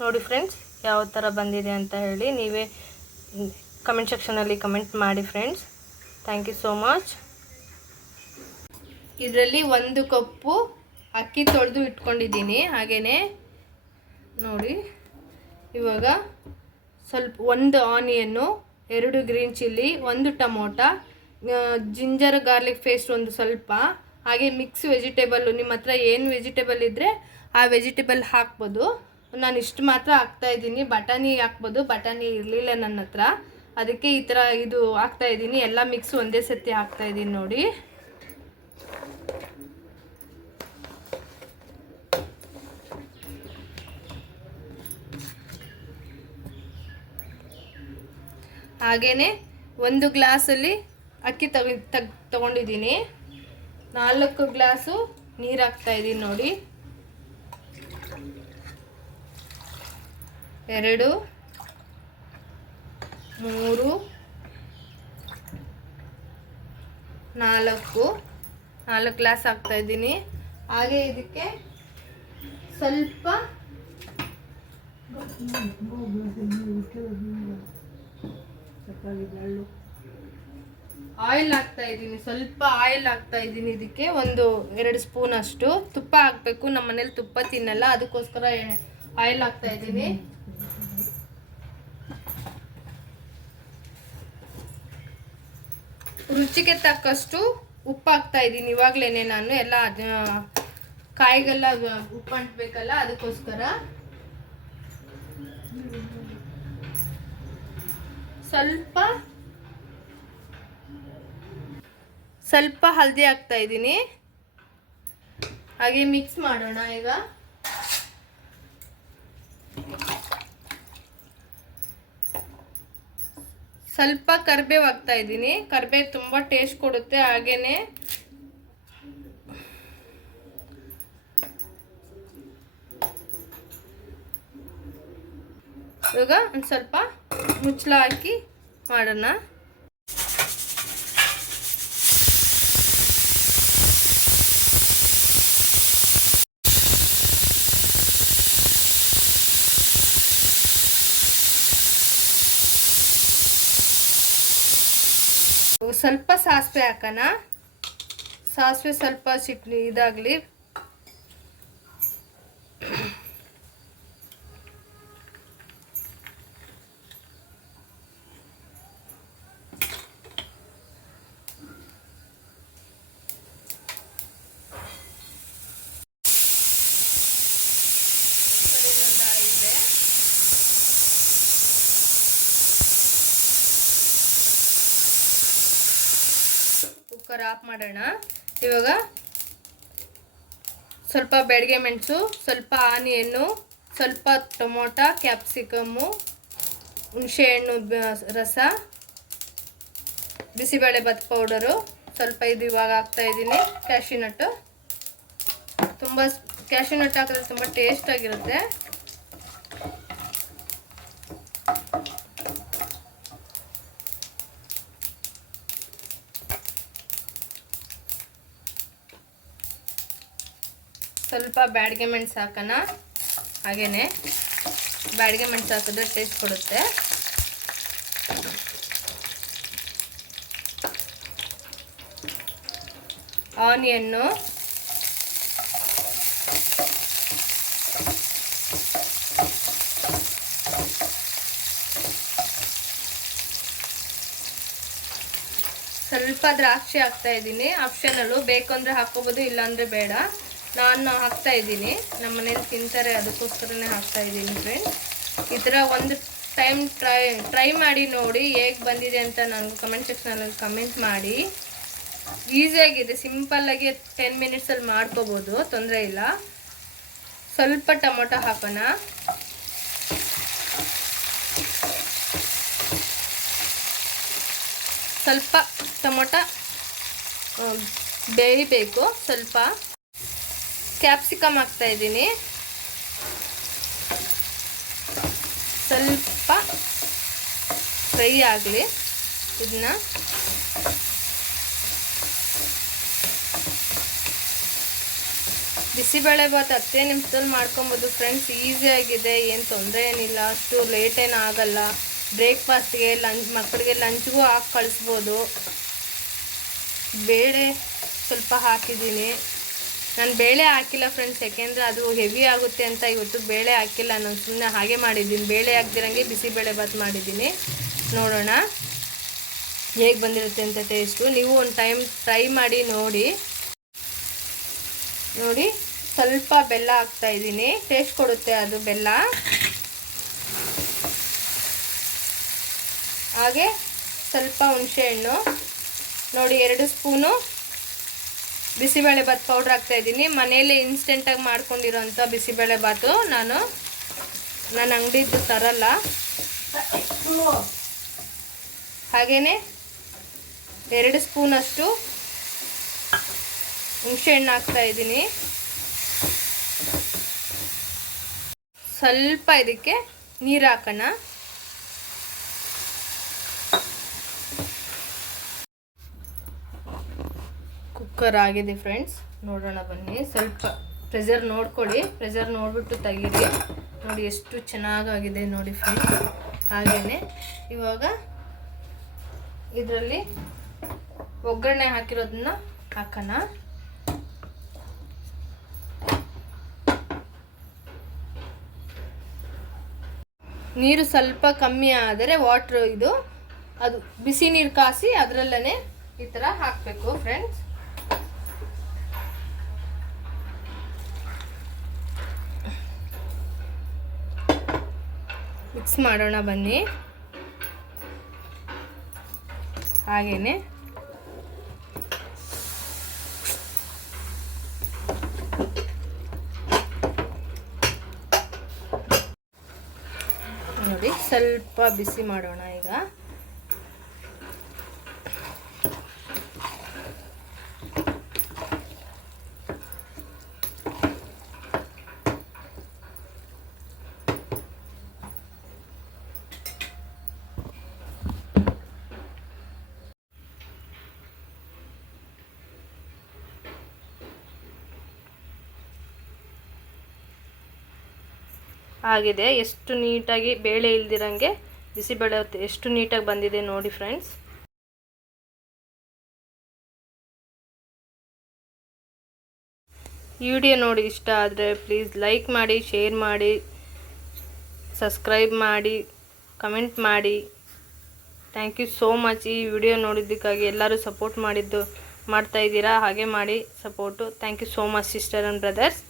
ನೋಡಿ ಫ್ರೆಂಡ್ಸ್ ಯಾವ ಥರ ಬಂದಿದೆ ಅಂತ ಹೇಳಿ ನೀವೇ ಕಮೆಂಟ್ ಸೆಕ್ಷನಲ್ಲಿ ಕಮೆಂಟ್ ಮಾಡಿ friends thank you so much ಇದರಲ್ಲಿ ಒಂದು ಕಪ್ಪು ಅಕ್ಕಿ ತೊಳೆದು ಇಟ್ಕೊಂಡಿದ್ದೀನಿ. ಹಾಗೆಯೇ ನೋಡಿ, ಇವಾಗ ಸ್ವಲ್ಪ ಒಂದು ಆನಿಯನ್ನು, ಎರಡು ಗ್ರೀನ್ ಚಿಲ್ಲಿ ಒಂದು ಟೊಮೊಟ ಜಿಂಜರ್ ಗಾರ್ಲಿಕ್ ಪೇಸ್ಟ್ ಒಂದು ಸ್ವಲ್ಪ, ಹಾಗೆ ಮಿಕ್ಸ್ ವೆಜಿಟೇಬಲ್ಲು ನಿಮ್ಮ ಹತ್ರ ಏನು ವೆಜಿಟೇಬಲ್ ಇದ್ದರೆ ಆ ವೆಜಿಟೇಬಲ್ ಹಾಕ್ಬೋದು. ನಾನು ಇಷ್ಟು ಮಾತ್ರ ಹಾಕ್ತಾ ಇದ್ದೀನಿ. ಬಟಾಣಿ ಹಾಕ್ಬೋದು. ಬಟಾಣಿ ಇರಲಿಲ್ಲ ನನ್ನ ಹತ್ರ. ಅದಕ್ಕೆ ಈ ಥರ ಇದು ಹಾಕ್ತಾ ಇದ್ದೀನಿ. ಎಲ್ಲ ಮಿಕ್ಸ್ ಒಂದೇ ಸತಿ ಹಾಕ್ತಾ ಇದ್ದೀನಿ ನೋಡಿ. ಹಾಗೇ ಒಂದು ಗ್ಲಾಸಲ್ಲಿ ಅಕ್ಕಿ ತಗ ತಗ್ ತಗೊಂಡಿದ್ದೀನಿ. ನಾಲ್ಕು ಗ್ಲಾಸು ನೀರು ಹಾಕ್ತಾ ಇದ್ದೀನಿ ನೋಡಿ. ಎರಡು, ಮೂರು, ನಾಲ್ಕು. ನಾಲ್ಕು ಗ್ಲಾಸ್ ಹಾಕ್ತಾ ಇದ್ದೀನಿ. ಹಾಗೆ ಇದಕ್ಕೆ ಸ್ವಲ್ಪ ಆಯಿಲ್ ಹಾಕ್ತಾ ಇದ್ದೀನಿ. ಸ್ವಲ್ಪ ಆಯಿಲ್ ಹಾಕ್ತಾ ಇದ್ದೀನಿ. ಇದಕ್ಕೆ ಒಂದು ಎರಡು ಸ್ಪೂನ್ ಅಷ್ಟು ತುಪ್ಪ ಹಾಕಬೇಕು. ನಮ್ಮ ಮನೇಲಿ ತುಪ್ಪ ತಿನ್ನಲ್ಲ. ಅದಕ್ಕೋಸ್ಕರ ಆಯಿಲ್ ಹಾಕ್ತಾ ಇದ್ದೀನಿ. ರುಚಿಗೆ ತಕ್ಕಷ್ಟು ಉಪ್ಪು ಹಾಕ್ತಾ ಇದ್ದೀನಿ. ಇವಾಗಲೇ ನಾನು ಎಲ್ಲ ಕಾಯಿಗೆಲ್ಲ ಉಪ್ಪು ಅಂಟ್ಬೇಕಲ್ಲ, ಅದಕ್ಕೋಸ್ಕರ. ಸ್ವಲ್ಪ ಸ್ವಲ್ಪ ಹಲ್ದಿ ಹಾಕ್ತಾ ಇದ್ದೀನಿ. ಹಾಗೆ ಮಿಕ್ಸ್ ಮಾಡೋಣ ಈಗ. ಸ್ವಲ್ಪ ಕರಿಬೇವು ಹಾಕ್ತಾ ಇದ್ದೀನಿ. ಕರಿಬೇವು ತುಂಬ ಟೇಸ್ಟ್ ಕೊಡುತ್ತೆ ಹಾಗೇ ಇವಾಗ ಒಂದು ಸ್ವಲ್ಪ ಮುಚ್ಚಳ ಹಾಕಿ ಮಾಡೋಣ. ಸ್ವಲ್ಪ ಸಾಸಿವೆ ಹಾಕೋಣ. ಸಾಸಿವೆ ಸ್ವಲ್ಪ ಸಿಟ್ ಇದಾಗಲಿ ಇದೆ ಕುಕ್ಕರ್ ಆಫ್ ಮಾಡೋಣ. ಇವಾಗ ಸ್ವಲ್ಪ ಬೆಳಗ್ಗೆ ಮೆಣಸು, ಸ್ವಲ್ಪ ಆನಿಯನ್ನು, ಸ್ವಲ್ಪ ಟೊಮೊಟ ಕ್ಯಾಪ್ಸಿಕಮ್ಮು ಹುಣಸೆಹಣ್ಣು ರಸ, ಬಿಸಿಬೇಳೆ ಭತ್ ಪೌಡರು. ಸ್ವಲ್ಪ ಇದು ಇವಾಗ ಹಾಕ್ತಾ ಇದ್ದೀನಿ. Cashew nut. ತುಂಬ ಕ್ಯಾಶಿನಟ್ ಹಾಕಿದ್ರೆ ತುಂಬ ಟೇಸ್ಟಾಗಿರುತ್ತೆ ಸ್ವಲ್ಪ ಬ್ಯಾಡಿಗೆ ಮೆಣಸು ಹಾಕೋಣ ಹಾಗೇನೆ ಬ್ಯಾಡಿಗೆ ಮೆಣಸು ಹಾಕಿದ್ರೆ ಟೇಸ್ಟ್ ಕೊಡುತ್ತೆ. ಆನಿಯನ್ನು ಸ್ವಲ್ಪ ದ್ರಾಕ್ಷಿ ಹಾಕ್ತಾ ಇದ್ದೀನಿ. ಆಪ್ಷನಲ್ಲು ಬೇಕು ಅಂದರೆ ಹಾಕ್ಕೋಬೋದು, ಇಲ್ಲಾಂದರೆ ಬೇಡ. ನಾನು ಹಾಕ್ತಾ ಇದ್ದೀನಿ. ನಮ್ಮ ಮನೇಲಿ ತಿಂತಾರೆ, ಅದಕ್ಕೋಸ್ಕರನೇ ಹಾಕ್ತಾ ಇದ್ದೀನಿ ಫ್ರೆಂಡ್ಸ್ ಈ ಥರ ಒಂದು ಟೈಮ್ ಟ್ರೈ ಟ್ರೈ ಮಾಡಿ ನೋಡಿ ಹೇಗೆ ಬಂದಿದೆ ಅಂತ ನನಗೆ ಕಮೆಂಟ್ ಸೆಕ್ಷನಲ್ಲಿ ಕಮೆಂಟ್ ಮಾಡಿ. ಈಸಿಯಾಗಿದೆ ಸಿಂಪಲ್ಲಾಗಿ ಟೆನ್ ಮಿನಿಟ್ಸಲ್ಲಿ ಮಾಡ್ಕೋಬೋದು, ತೊಂದರೆ ಇಲ್ಲ. ಸ್ವಲ್ಪ ಟೊಮೊಟೊ ಹಾಕೋಣ. ಸ್ವಲ್ಪ ಟೊಮೊಟೊ ಬೇಯಬೇಕು ಸ್ವಲ್ಪ. ಕ್ಯಾಪ್ಸಿಕಮ್ ಹಾಕ್ತಾ ಇದ್ದೀನಿ. ಸ್ವಲ್ಪ ಫ್ರೈ ಆಗಲಿ. ಇದನ್ನ ಬಿಸಿಬೇಳೆ ಬಾತ್ ಹತ್ತೇ ನಿಮಿಷದಲ್ಲಿ ಮಾಡ್ಕೊಬೋದು. ಫ್ರೆಂಡ್ಸ್ ಈಸಿಯಾಗಿದೆ ಏನು ತೊಂದರೆ ಏನಿಲ್ಲ. ಅಷ್ಟು ಲೇಟ್ ಏನು ಆಗಲ್ಲ. ಬ್ರೇಕ್ಫಾಸ್ಟ್ಗೆ ಲಂಚ್ ಮಕ್ಕಳಿಗೆ ಲಂಚ್ಗೂ ಹಾಕಿ ಕಳಿಸ್ಬೋದು. ಬೇಳೆ ಸ್ವಲ್ಪ ಹಾಕಿದ್ದೀನಿ. ನಾನು ಬೇಳೆ ಹಾಕಿಲ್ಲ ಫ್ರೆಂಡ್ಸ್ ಯಾಕೆಂದರೆ ಅದು ಹೆವಿ ಆಗುತ್ತೆ ಅಂತ ಇವತ್ತು ಬೇಳೆ ಹಾಕಿಲ್ಲ. ನಾನು ಸುಮ್ಮನೆ ಹಾಗೆ ಮಾಡಿದ್ದೀನಿ. ಬೇಳೆ ಹಾಕ್ದಿರಂಗೆ ಬಿಸಿಬೇಳೆ ಭಾತ್ ಮಾಡಿದ್ದೀನಿ. ನೋಡೋಣ. ಹೇಗೆ ಬಂದಿರುತ್ತೆ ಅಂತ ಟೇಸ್ಟು ನೀವು ಒಂದು ಟೈಮ್ ಟ್ರೈ ಮಾಡಿ ನೋಡಿ. ನೋಡಿ, ಸ್ವಲ್ಪ ಬೆಲ್ಲ ಹಾಕ್ತಾ ಇದ್ದೀನಿ. ಟೇಸ್ಟ್ ಕೊಡುತ್ತೆ ಅದು ಬೆಲ್ಲ. ಹಾಗೆ ಸ್ವಲ್ಪ ಹುಣಸೆಹಣ್ಣು ನೋಡಿ, ಎರಡು ಸ್ಪೂನು ಬಿಸಿಬೇಳೆ ಭಾತ್ ಪೌಡ್ರ್ ಹಾಕ್ತಾ ಇದ್ದೀನಿ. ಮನೆಯಲ್ಲೇ ಇನ್ಸ್ಟೆಂಟಾಗಿ ಮಾಡ್ಕೊಂಡಿರೋಂಥ ಬಿಸಿಬೇಳೆ ಭಾತು ನಾನು. ನಾನು ಅಂಗಡಿದ್ದು ತರಲ್ಲ. ಹಾಗೇ ಎರಡು ಸ್ಪೂನಷ್ಟು ಹುಣಸೆಹಣ್ಣು ಹಾಕ್ತಾ ಇದ್ದೀನಿ. ಸ್ವಲ್ಪ ಇದಕ್ಕೆ ನೀರು ಹಾಕೋಣ. ಕುಕ್ಕರ್ ಆಗಿದೆ ಫ್ರೆಂಡ್ಸ್ ನೋಡೋಣ ಬನ್ನಿ. ಸ್ವಲ್ಪ ಪ್ರೆಷರ್ ನೋಡ್ಕೊಳ್ಳಿ. ಪ್ರೆಷರ್ ನೋಡಿಬಿಟ್ಟು ತೆಗೀರಿ. ನೋಡಿ ಎಷ್ಟು ಚೆನ್ನಾಗಾಗಿದೆ ನೋಡಿ ಫ್ರೆಂಡ್ಸ್ ಹಾಗೆಯೇ ಇವಾಗ ಇದರಲ್ಲಿ ಒಗ್ಗರಣೆ ಹಾಕಿರೋದನ್ನ ಹಾಕೋಣ. ನೀರು ಸ್ವಲ್ಪ ಕಮ್ಮಿ ಆದರೆ ವಾಟ್ರ್ ಇದು. ಅದು ಬಿಸಿ ನೀರು ಕಾಸಿ ಅದರಲ್ಲೇ ಈ ಥರ ಹಾಕಬೇಕು ಫ್ರೆಂಡ್ಸ್ ಮಿಕ್ಸ್ ಮಾಡೋಣ ಬನ್ನಿ. ಹಾಗೇನೆ. ನೋಡಿ ಸ್ವಲ್ಪ ಬಿಸಿ ಮಾಡೋಣ ಈಗ. ಆಗಿದೆ. ಎಷ್ಟು ನೀಟಾಗಿ ಬೇಳೆ ಇಲ್ದಿರಂಗೆ ಬಿಸಿಬೇಳೆ ಎಷ್ಟು ನೀಟಾಗಿ ಬಂದಿದೆ ನೋಡಿ ಫ್ರೆಂಡ್ಸ್. ಈ ವಿಡಿಯೋ ನೋಡಿ ಇಷ್ಟ ಆದರೆ ಪ್ಲೀಸ್ ಲೈಕ್ ಮಾಡಿ, ಶೇರ್ ಮಾಡಿ, ಸಬ್ಸ್ಕ್ರೈಬ್ ಮಾಡಿ, ಕಮೆಂಟ್ ಮಾಡಿ. ಥ್ಯಾಂಕ್ ಯು ಸೋ ಮಚ್ ಈ ವಿಡಿಯೋ ನೋಡಿದ್ದಕ್ಕಾಗಿ. ಎಲ್ಲರೂ ಸಪೋರ್ಟ್ ಮಾಡಿದ್ದು ಮಾಡ್ತಾ ಇದ್ದೀರಾ, ಹಾಗೆ ಮಾಡಿ support. Thank you so much sister and brothers.